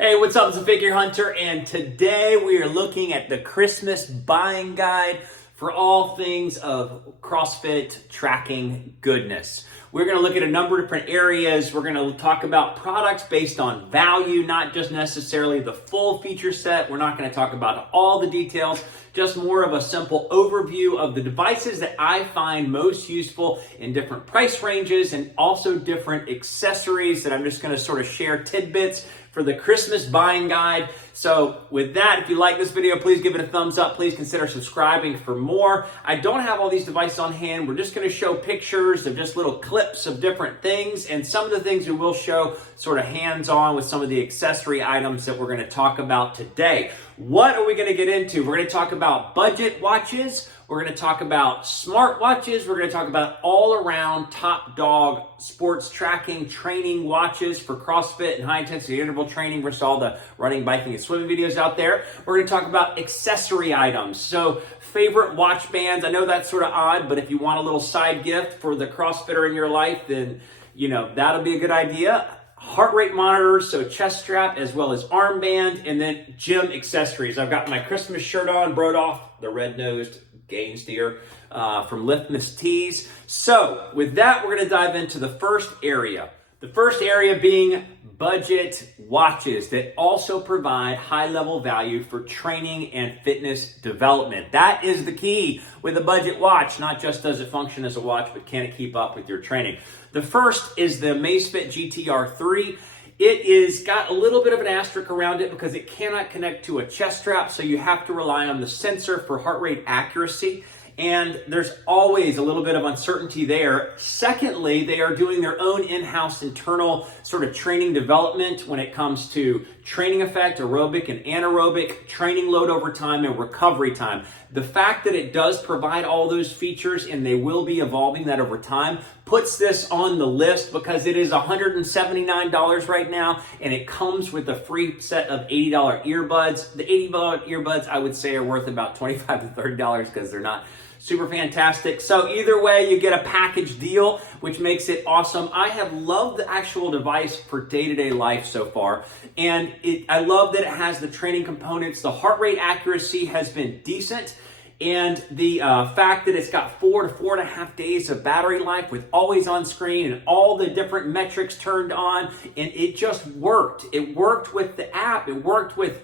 Hey, what's up? It's the Figure Hunter, and today we are looking at the Christmas buying guide for all things of CrossFit tracking goodness. We're going to look at a number of different areas. We're going to talk about products based on value, not just necessarily the full feature set. We're not going to talk about all the details, just more of a simple overview of the devices that I find most useful in different price ranges and also different accessories that I'm just going to sort of share tidbits for the Christmas buying guide. So with that, if you like this video, please give it a thumbs up. Please consider subscribing for more. I don't have all these devices on hand. We're just going to show pictures of just little clips of different things, and some of the things we will show sort of hands-on with some of the accessory items that we're going to talk about today. What are we going to get into? We're going to talk about budget watches. We're going to talk about smartwatches. We're going to talk about all-around top dog sports tracking training watches for CrossFit and high-intensity interval training versus all the running, biking, and swimming videos out there. We're going to talk about accessory items. So favorite watch bands. I know that's sort of odd, but if you want a little side gift for the CrossFitter in your life, then that'll be a good idea. Heart rate monitors, so chest strap as well as armband, and then gym accessories. I've got my Christmas shirt on, Brodoff, the red-nosed gain steer from Liftmas Tees. So with that, we're going to dive into the first area. The first area being budget watches that also provide high-level value for training and fitness development. That is the key with a budget watch. Not just does it function as a watch, but can it keep up with your training? The first is the Amazfit GTR3. It is got a little bit of an asterisk around it because it cannot connect to a chest strap, so you have to rely on the sensor for heart rate accuracy. And there's always a little bit of uncertainty there. Secondly, they are doing their own in-house internal sort of training development when it comes to training effect, aerobic and anaerobic, training load over time, and recovery time. The fact that it does provide all those features, and they will be evolving that over time, puts this on the list because it is $179 right now, and it comes with a free set of $80 earbuds. The $80 earbuds, I would say, are worth about $25 to $30 because they're not super fantastic. So either way, you get a package deal, which makes it awesome. I have loved the actual device for day-to-day life so far, and I love that it has the training components. The heart rate accuracy has been decent, and the fact that it's got 4 to 4.5 days of battery life with always on screen and all the different metrics turned on, and it just worked. It worked with the app. It worked with,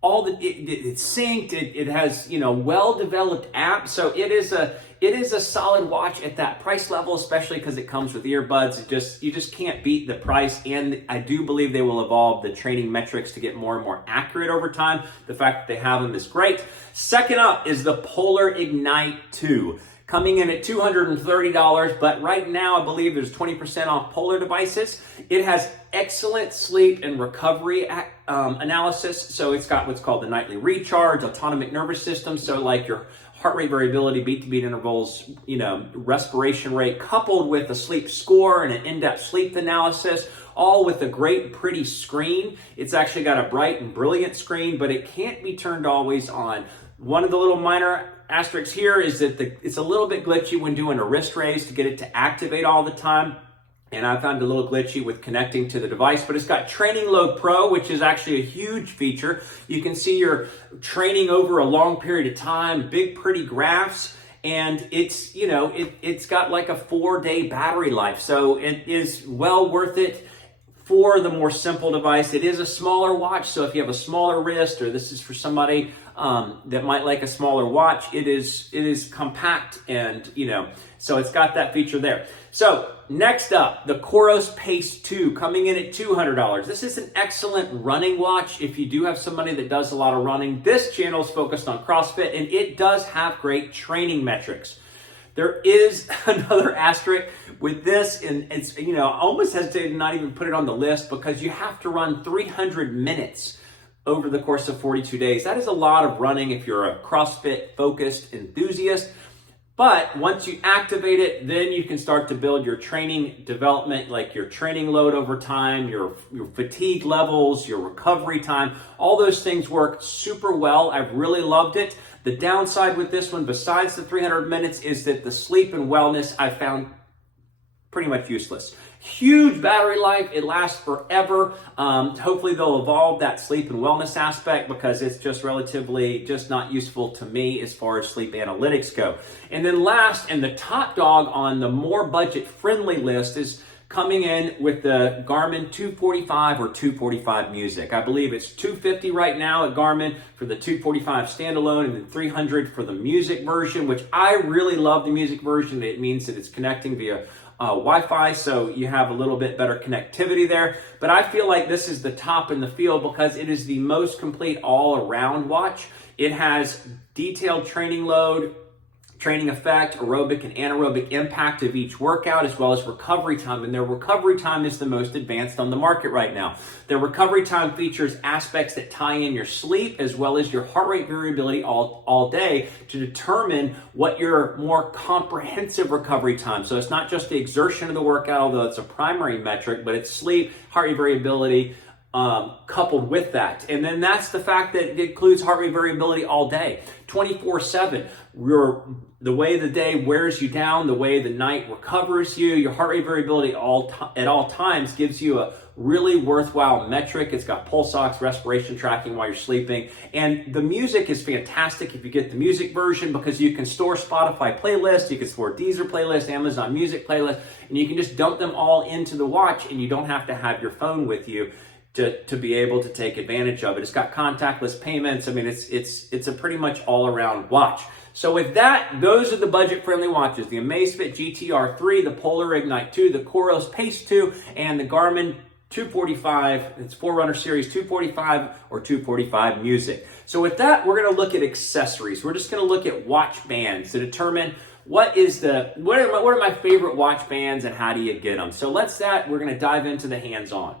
it's synced. It has, well-developed app. So it is a solid watch at that price level, especially because it comes with earbuds. You just can't beat the price. And I do believe they will evolve the training metrics to get more and more accurate over time. The fact that they have them is great. Second up is the Polar Ignite 2. Coming in at $230, but right now I believe there's 20% off Polar devices. It has excellent sleep and recovery analysis. So it's got what's called the nightly recharge, autonomic nervous system. So like your heart rate variability, beat-to-beat intervals, respiration rate, coupled with a sleep score and an in-depth sleep analysis, all with a great, pretty screen. It's actually got a bright and brilliant screen, but it can't be turned always on. One of the little minor asterisks here is that it's a little bit glitchy when doing a wrist raise to get it to activate all the time. And I found it a little glitchy with connecting to the device, but it's got Training Load Pro, which is actually a huge feature. You can see your training over a long period of time, big, pretty graphs. And it's, it's got like a 4-day battery life. So it is well worth it for the more simple device. It is a smaller watch, so if you have a smaller wrist, or this is for somebody that might like a smaller watch, it is compact, and so it's got that feature there. So next up, the Coros Pace 2, coming in at $200. This is an excellent running watch if you do have somebody that does a lot of running. This channel is focused on CrossFit, and it does have great training metrics. There is another asterisk with this, and it's, I almost hesitate to not even put it on the list because you have to run 300 minutes over the course of 42 days. That is a lot of running if you're a CrossFit focused enthusiast. But once you activate it, then you can start to build your training development, like your training load over time, your fatigue levels, your recovery time. All those things work super well. I've really loved it. The downside with this one, besides the 300 minutes, is that the sleep and wellness I found pretty much useless. Huge battery life. It lasts forever. Hopefully they'll evolve that sleep and wellness aspect, because it's just relatively just not useful to me as far as sleep analytics go. And then last, and the top dog on the more budget friendly list, is coming in with the Garmin 245 or 245 Music. I believe it's $250 right now at Garmin for the 245 standalone, and then $300 for the music version, which I really love the music version. It means that it's connecting via Wi-Fi, so you have a little bit better connectivity there. But I feel like this is the top in the field because it is the most complete all-around watch. It has detailed training load, training effect, aerobic and anaerobic impact of each workout, as well as recovery time. And their recovery time is the most advanced on the market right now. Their recovery time features aspects that tie in your sleep as well as your heart rate variability all day to determine what your more comprehensive recovery time. So it's not just the exertion of the workout, although it's a primary metric, but it's sleep, heart rate variability, coupled with that. And then that's the fact that it includes heart rate variability all day, 24/7. The way the day wears you down, the way the night recovers you, your heart rate variability at all times gives you a really worthwhile metric. It's got pulse ox, respiration tracking while you're sleeping. And the music is fantastic if you get the music version, because you can store Spotify playlists, you can store Deezer playlists, Amazon Music playlists, and you can just dump them all into the watch, and you don't have to have your phone with you to be able to take advantage of it. It's got contactless payments. I mean, it's a pretty much all-around watch. So with that, those are the budget-friendly watches: the Amazfit GTR3, the Polar Ignite 2, the Coros Pace 2, and the Garmin 245. It's Forerunner Series 245 or 245 Music. So with that, we're going to look at accessories. We're just going to look at watch bands to determine what are my favorite watch bands and how do you get them. So we're going to dive into the hands-on.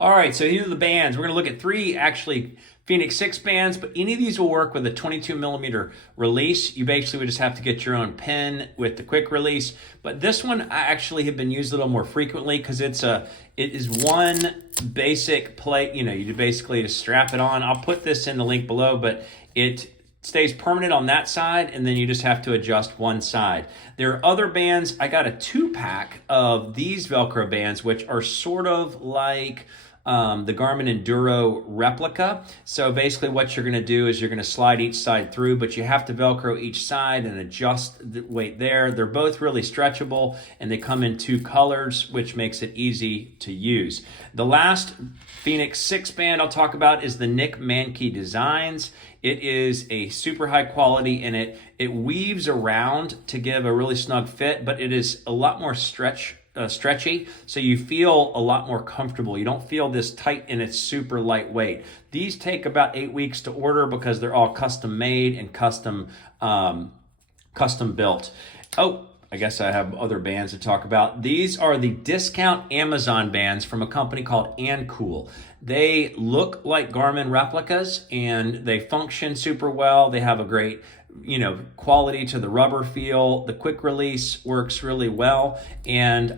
All right, so here are the bands. We're going to look at three actually Fenix 6 bands, but any of these will work with a 22 millimeter release. You basically would just have to get your own pin with the quick release. But this one I actually have been used a little more frequently because it is one basic plate. You basically just strap it on. I'll put this in the link below, but it stays permanent on that side, and then you just have to adjust one side. There are other bands. I got a 2-pack of these Velcro bands, which are sort of like the Garmin Enduro replica. So basically what you're going to do is you're going to slide each side through, but you have to Velcro each side and adjust the weight there. They're both really stretchable, and they come in 2 colors, which makes it easy to use. The last Fenix 6 band I'll talk about is the Mankey Designs. It is a super high quality, and it weaves around to give a really snug fit, but it is a lot more stretchy, so you feel a lot more comfortable. You don't feel this tight, and it's super lightweight. These take about 8 weeks to order because they're all custom made and custom built. Oh, I guess I have other bands to talk about. These are the discount Amazon bands from a company called Ancool. They look like Garmin replicas, and they function super well. They have a great quality to the rubber feel. The quick release works really well. And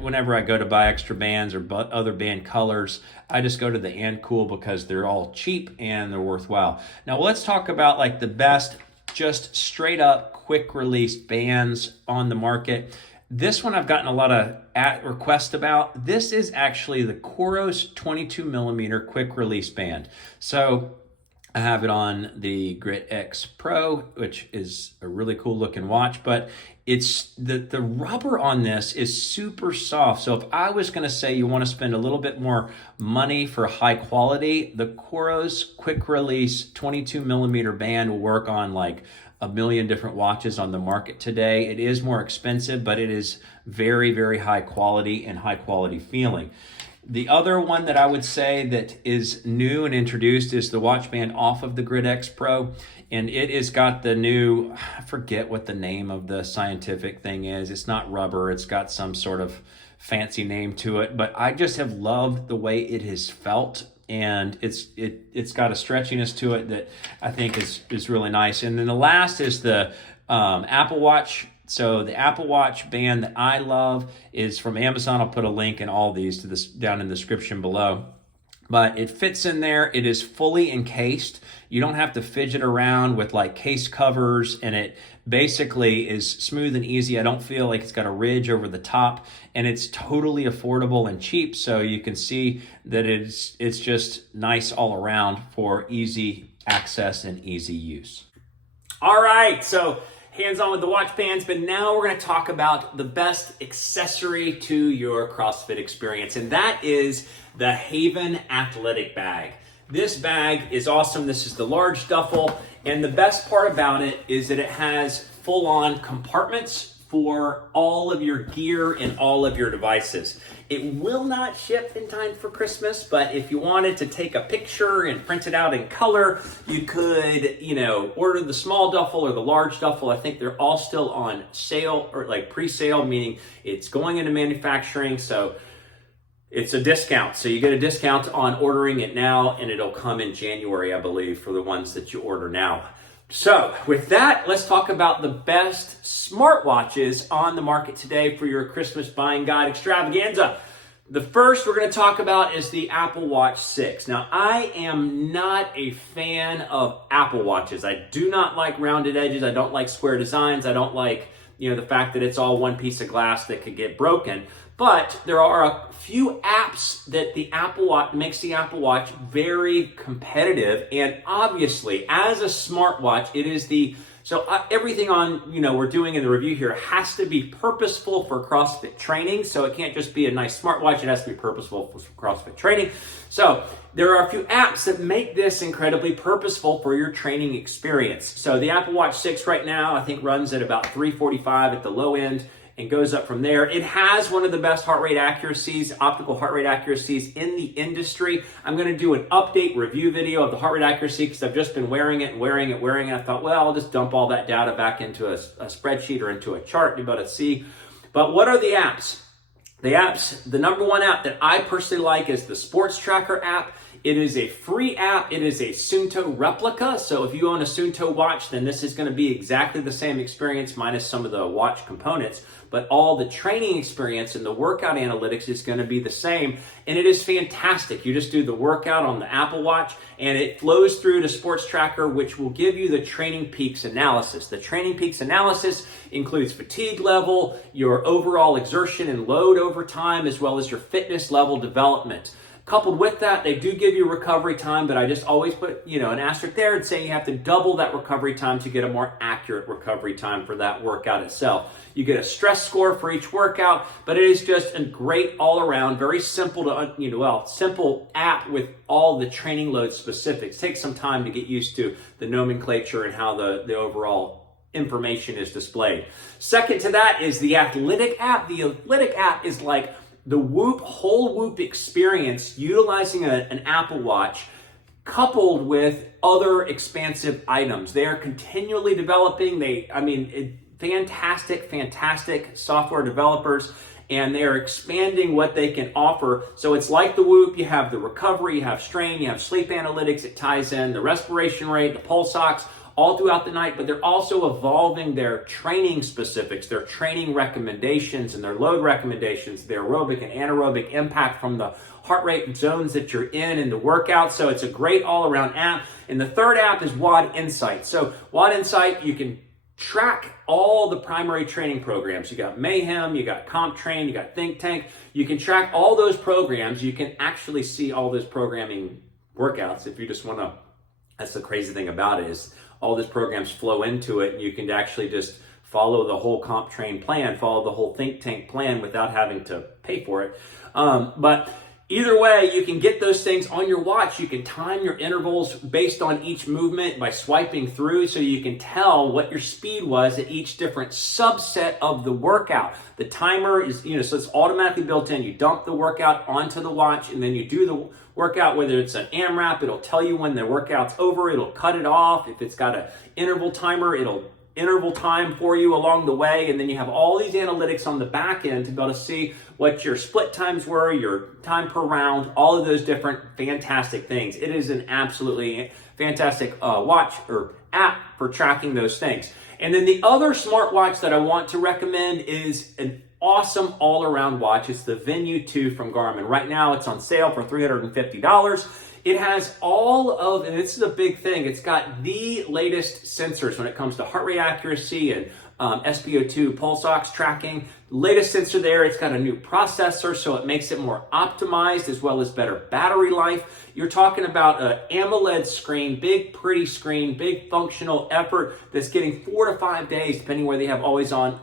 whenever I go to buy extra bands or other band colors, I just go to the Ancool because they're all cheap and they're worthwhile. Now let's talk about like the best, just straight up quick release bands on the market. This one I've gotten a lot of requests about. This is actually the Coros 22 millimeter quick release band. So I have it on the Grit X Pro, which is a really cool looking watch, but it's the rubber on this is super soft. So if I was going to say you want to spend a little bit more money for high quality, the Coros quick release 22 millimeter band will work on like a million different watches on the market today. It is more expensive, but it is very, very high quality and high quality feeling. The other one that I would say that is new and introduced is the watch band off of the Grit X Pro. And it has got the new, I forget what the name of the scientific thing is. It's not rubber. It's got some sort of fancy name to it. But I just have loved the way it has felt. And it's got a stretchiness to it that I think is really nice. And then the last is the Apple Watch. So the Apple Watch band that I love is from Amazon. I'll put a link in all these down in the description below. but it fits in there. It is fully encased. You don't have to fidget around with like case covers, and it basically is smooth and easy. I don't feel like it's got a ridge over the top, and it's totally affordable and cheap. So you can see that it's just nice all around for easy access and easy use. All right, so hands-on with the watch bands, but now we're going to talk about the best accessory to your CrossFit experience, and that is the Haven Athletic Bag. This bag is awesome. This is the large duffel, and the best part about it is that it has full-on compartments for all of your gear and all of your devices. It will not ship in time for Christmas, but if you wanted to take a picture and print it out in color, you could, order the small duffel or the large duffel. I think they're all still on sale, or like pre-sale, meaning it's going into manufacturing, so it's a discount. So you get a discount on ordering it now, and it'll come in January, I believe, for the ones that you order now. So with that, let's talk about the best smartwatches on the market today for your Christmas buying guide extravaganza. The first we're going to talk about is the Apple Watch 6. Now, I am not a fan of Apple Watches. I do not like rounded edges. I don't like square designs. I don't like, the fact that it's all one piece of glass that could get broken. But there are a few apps that the Apple Watch makes the Apple Watch very competitive. And obviously, as a smartwatch, it is everything on, we're doing in the review here has to be purposeful for CrossFit training. So it can't just be a nice smartwatch. It has to be purposeful for CrossFit training. So there are a few apps that make this incredibly purposeful for your training experience. So the Apple Watch 6 right now, I think runs at about 345 at the low end, and goes up from there. It has one of the best heart rate accuracies, optical heart rate accuracies in the industry. I'm going to do an update review video of the heart rate accuracy because I've just been wearing it. I thought, well, I'll just dump all that data back into a spreadsheet or into a chart to be able to see. But what are the apps? The number one app that I personally like is the SportsTracker app. It is a free app. It is a Suunto replica. So if you own a Suunto watch, then this is going to be exactly the same experience minus some of the watch components. But all the training experience and the workout analytics is going to be the same. And it is fantastic. You just do the workout on the Apple Watch and it flows through to SportsTracker, which will give you the Training Peaks analysis. The Training Peaks analysis includes fatigue level, your overall exertion and load over time, as well as your fitness level development. Coupled with that, they do give you recovery time, but I just always put, an asterisk there and say you have to double that recovery time to get a more accurate recovery time for that workout itself. You get a stress score for each workout, but it is just a great all-around, very simple simple app with all the training load specifics. Takes some time to get used to the nomenclature and how the overall information is displayed. Second to that is the Athlytic App. The Athlytic App is like the whole Whoop experience utilizing an Apple Watch coupled with other expansive items. They are continually developing. Fantastic software developers, and they're expanding what they can offer. So it's like the Whoop. You have the recovery, you have strain, you have sleep analytics. It ties in the respiration rate, the pulse ox, all throughout the night, but they're also evolving their training specifics, their training recommendations and their load recommendations, their aerobic and anaerobic impact from the heart rate zones that you're in the workout. So it's a great all-around app. And the third app is WOD Insight. So WOD Insight, you can track all the primary training programs. You got Mayhem, you got CompTrain, you got Think Tank. You can track all those programs. You can actually see all those programming workouts if you just want to. That's the crazy thing about it is all those programs flow into it, and you can actually just follow the whole CompTrain plan, follow the whole Think Tank plan without having to pay for it. But either way, you can get those things on your watch. You can time your intervals based on each movement by swiping through, so you can tell what your speed was at each different subset of the workout. The timer is, so it's automatically built in. You dump the workout onto the watch, and then you do the workout, whether it's an AMRAP, it'll tell you when the workout's over, it'll cut it off. If it's got an interval timer, it'll interval time for you along the way, and then you have all these analytics on the back end to be able to see what your split times were, your time per round, all of those different fantastic things. It is an absolutely fantastic watch or app for tracking those things. And then the other smartwatch that I want to recommend is awesome all-around watch. It's the Venu 2 from Garmin. Right now it's on sale for $350. It has all of, and this is a big thing, it's got the latest sensors when it comes to heart rate accuracy and SpO2 pulse ox tracking. Latest sensor there. It's got a new processor, so it makes it more optimized as well as better battery life. You're talking about an AMOLED screen, big pretty screen, big functional effort that's getting 4 to 5 days depending whether they have always on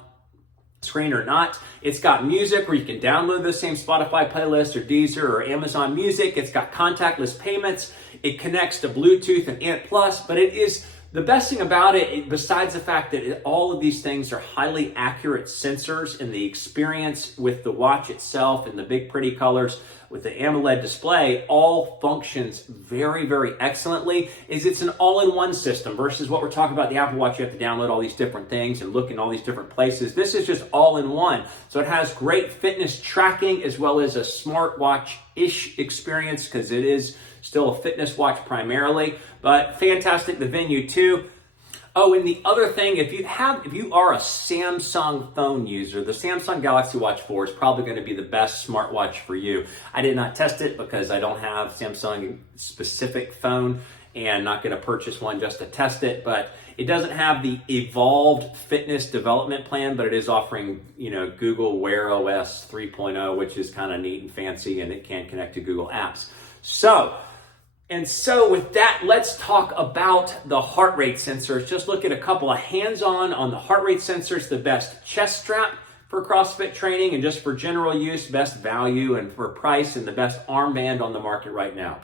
screen or not. It's got music where you can download the same Spotify playlist or Deezer or Amazon Music. It's got contactless payments. It connects to Bluetooth and Ant Plus, but it is the best thing about it, besides the fact that all of these things are highly accurate sensors, and the experience with the watch itself and the big pretty colors with the AMOLED display all functions very, very excellently, is it's an all-in-one system versus what we're talking about the Apple Watch. You have to download all these different things and look in all these different places. This is just all-in-one. So it has great fitness tracking as well as a smartwatch-ish experience because it is still a fitness watch primarily, but fantastic, the Venu 2. Oh, and the other thing, if you are a Samsung phone user, the Samsung Galaxy Watch 4 is probably going to be the best smartwatch for you. I did not test it because I don't have Samsung specific phone and not going to purchase one just to test it, but it doesn't have the evolved fitness development plan, but it is offering, Google Wear OS 3.0, which is kind of neat and fancy, and it can connect to Google Apps. So with that, let's talk about the heart rate sensors. Just look at a couple of hands-on on the heart rate sensors, the best chest strap for CrossFit training and just for general use, best value and for price, and the best armband on the market right now.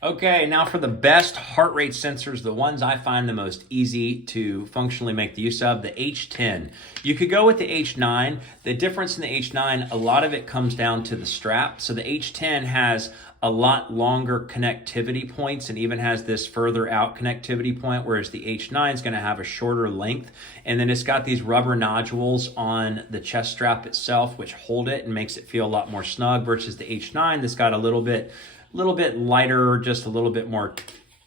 Okay, now for the best heart rate sensors, the ones I find the most easy to functionally make the use of, the H10. You could go with the H9. The difference in the H9, a lot of it comes down to the strap. So the H10 has a lot longer connectivity points and even has this further out connectivity point, whereas the H9 is going to have a shorter length. And then it's got these rubber nodules on the chest strap itself, which hold it and makes it feel a lot more snug versus the H9 that's got a little bit lighter, just a little bit more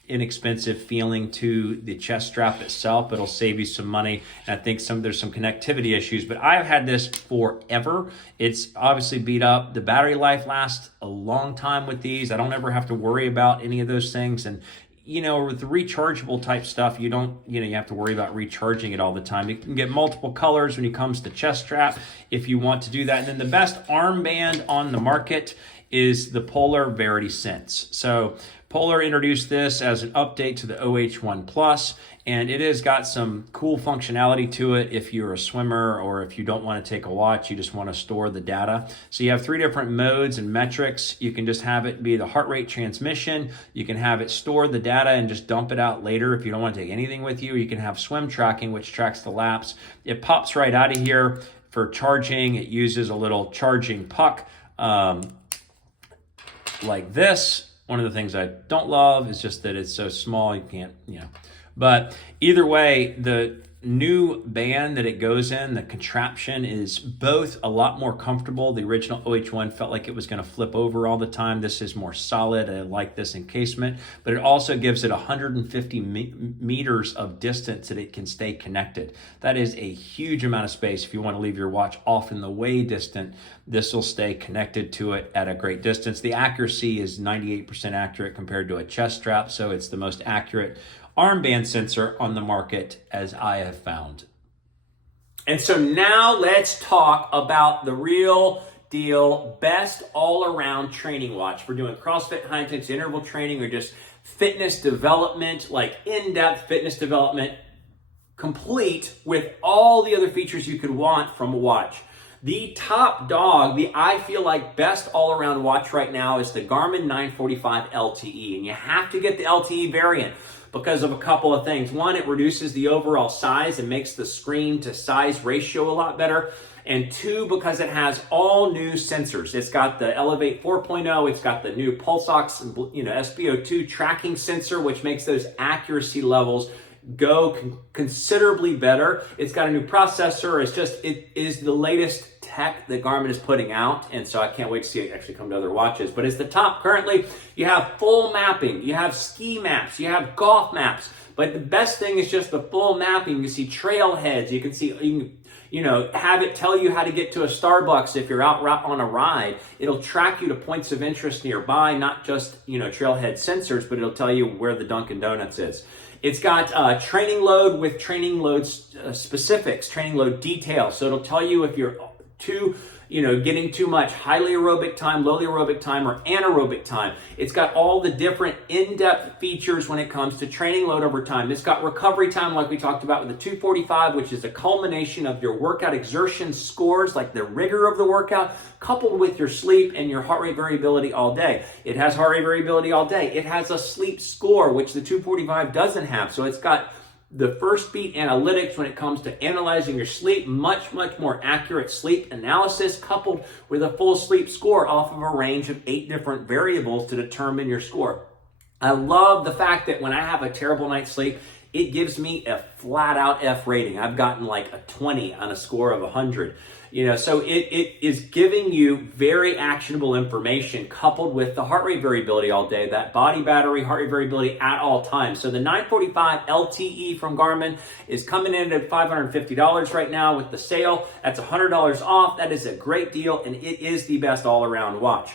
inexpensive feeling to the chest strap itself, but it'll save you some money. And I think there's some connectivity issues, but I've had this forever. It's obviously beat up. The battery life lasts a long time with these. I don't ever have to worry about any of those things. And with the rechargeable type stuff, you have to worry about recharging it all the time. You can get multiple colors when it comes to chest strap if you want to do that. And then the best armband on the market is the Polar Verity Sense. So Polar introduced this as an update to the OH1 Plus, and it has got some cool functionality to it if you're a swimmer or if you don't want to take a watch, you just want to store the data. So you have 3 different modes and metrics. You can just have it be the heart rate transmission. You can have it store the data and just dump it out later if you don't want to take anything with you. You can have swim tracking, which tracks the laps. It pops right out of here for charging. It uses a little charging puck like this. One of the things I don't love is just that it's so small, you can't, But either way, the new band that it goes in, the contraption is both a lot more comfortable. The original OH1 felt like it was going to flip over all the time. This is more solid. I like this encasement, but it also gives it 150 meters of distance that it can stay connected. That is a huge amount of space. If you want to leave your watch off in the way distant, this will stay connected to it at a great distance. The accuracy is 98% accurate compared to a chest strap, so it's the most accurate armband sensor on the market as I have found. And so now let's talk about the real deal best all-around training watch for doing CrossFit, high intensity interval training, or just fitness development, like in-depth fitness development, complete with all the other features you could want from a watch. The top dog, I feel like best all-around watch right now is the Garmin 945 LTE, and you have to get the LTE variant because of a couple of things. One, it reduces the overall size and makes the screen to size ratio a lot better. And 2, because it has all new sensors. It's got the Elevate 4.0, it's got the new pulse ox, SpO2 tracking sensor, which makes those accuracy levels go considerably better. It's got a new processor. It is the latest tech that Garmin is putting out, and so I can't wait to see it actually come to other watches. But it's the top currently. You have full mapping, you have ski maps, you have golf maps, but But the best thing is just the full mapping. You can see trailheads. You can see, have it tell you how to get to a Starbucks if you're out on a ride. It'll track you to points of interest nearby, not just, trailhead sensors, but it'll tell you where the Dunkin' Donuts is. It's got training load with training load specifics, training load details. So it'll tell you if you're getting too much highly aerobic time, lowly aerobic time, or anaerobic time. It's got all the different in-depth features when it comes to training load over time. It's got recovery time, like we talked about with the 245, which is a culmination of your workout exertion scores, like the rigor of the workout, coupled with your sleep and your heart rate variability all day. It has heart rate variability all day. It has a sleep score, which the 245 doesn't have. So it's got the first beat analytics when it comes to analyzing your sleep, much more accurate sleep analysis coupled with a full sleep score off of a range of 8 different variables to determine your score. I love the fact that when I have a terrible night's sleep, it gives me a flat out F rating. I've gotten like a 20 on a score of 100. So it is giving you very actionable information coupled with the heart rate variability all day, that body battery heart rate variability at all times. So the 945 LTE from Garmin is coming in at $550 right now with the sale. That's $100 off. That is a great deal, and it is the best all-around watch.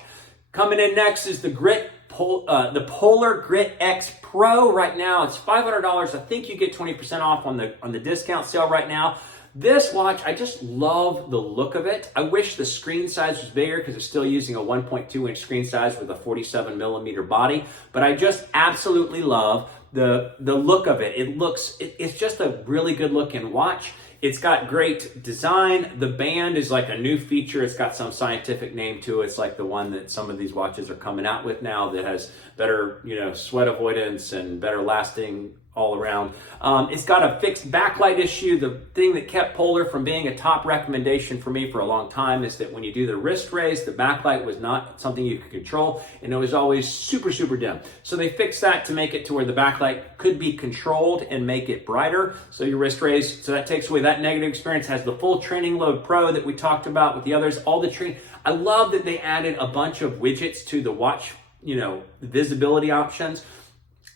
Coming in next is the Polar Grit X Pro. Right now it's $500. I think you get 20% off on the discount sale right now. This watch, I just love the look of it. I wish the screen size was bigger because it's still using a 1.2 inch screen size with a 47 millimeter body, but I just absolutely love the look of it. It's just a really good looking watch. It's got great design. The band is like a new feature. It's got some scientific name to it. It's like the one that some of these watches are coming out with now that has better, sweat avoidance and better lasting all around. It's got a fixed backlight issue. The thing that kept Polar from being a top recommendation for me for a long time is that when you do the wrist raise, the backlight was not something you could control, and it was always super dim. So they fixed that to make it to where the backlight could be controlled and make it brighter. So your wrist raise, so that takes away that negative experience. Has the full Training Load Pro that we talked about with the others. All the training. I love that they added a bunch of widgets to the watch, visibility options.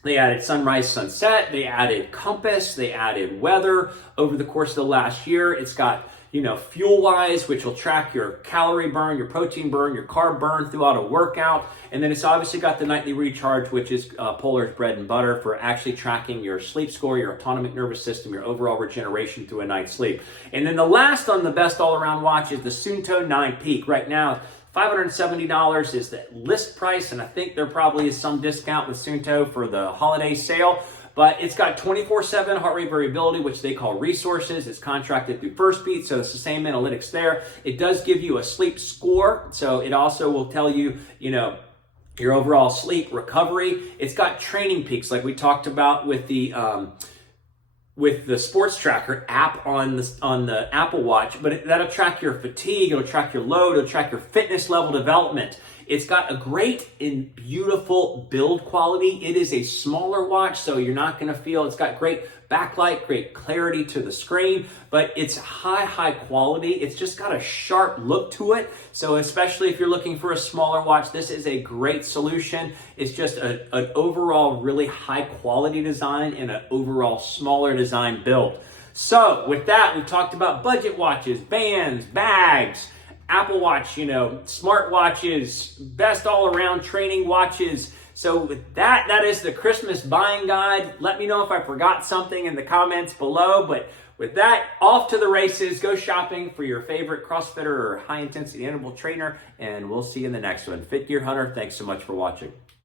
They added sunrise, sunset, they added compass, they added weather over the course of the last year. It's got, fuel-wise, which will track your calorie burn, your protein burn, your carb burn throughout a workout. And then it's obviously got the nightly recharge, which is Polar's bread and butter for actually tracking your sleep score, your autonomic nervous system, your overall regeneration through a night's sleep. And then the last on the best all-around watch is the Suunto 9 Peak. Right now, $570 is the list price, and I think there probably is some discount with Suunto for the holiday sale. But it's got 24/7 heart rate variability, which they call resources. It's contracted through First Beat, so it's the same analytics there. It does give you a sleep score, so it also will tell you, your overall sleep recovery. It's got training peaks, like we talked about with the SportsTracker app on the Apple Watch, but that'll track your fatigue, it'll track your load, it'll track your fitness level development. It's got a great and beautiful build quality. It is a smaller watch, so you're not going to feel, it's got great backlight, great clarity to the screen, but it's high quality. It's just got a sharp look to it. So especially if you're looking for a smaller watch, this is a great solution. It's just an overall really high quality design and an overall smaller design build. So with that, we've talked about budget watches, bands, bags, Apple Watch, smartwatches, best all-around training watches. So with that is the Christmas buying guide. Let me know if I forgot something in the comments below. But with that, off to the races. Go shopping for your favorite CrossFitter or high-intensity interval trainer, and we'll see you in the next one. Fit Gear Hunter, thanks so much for watching.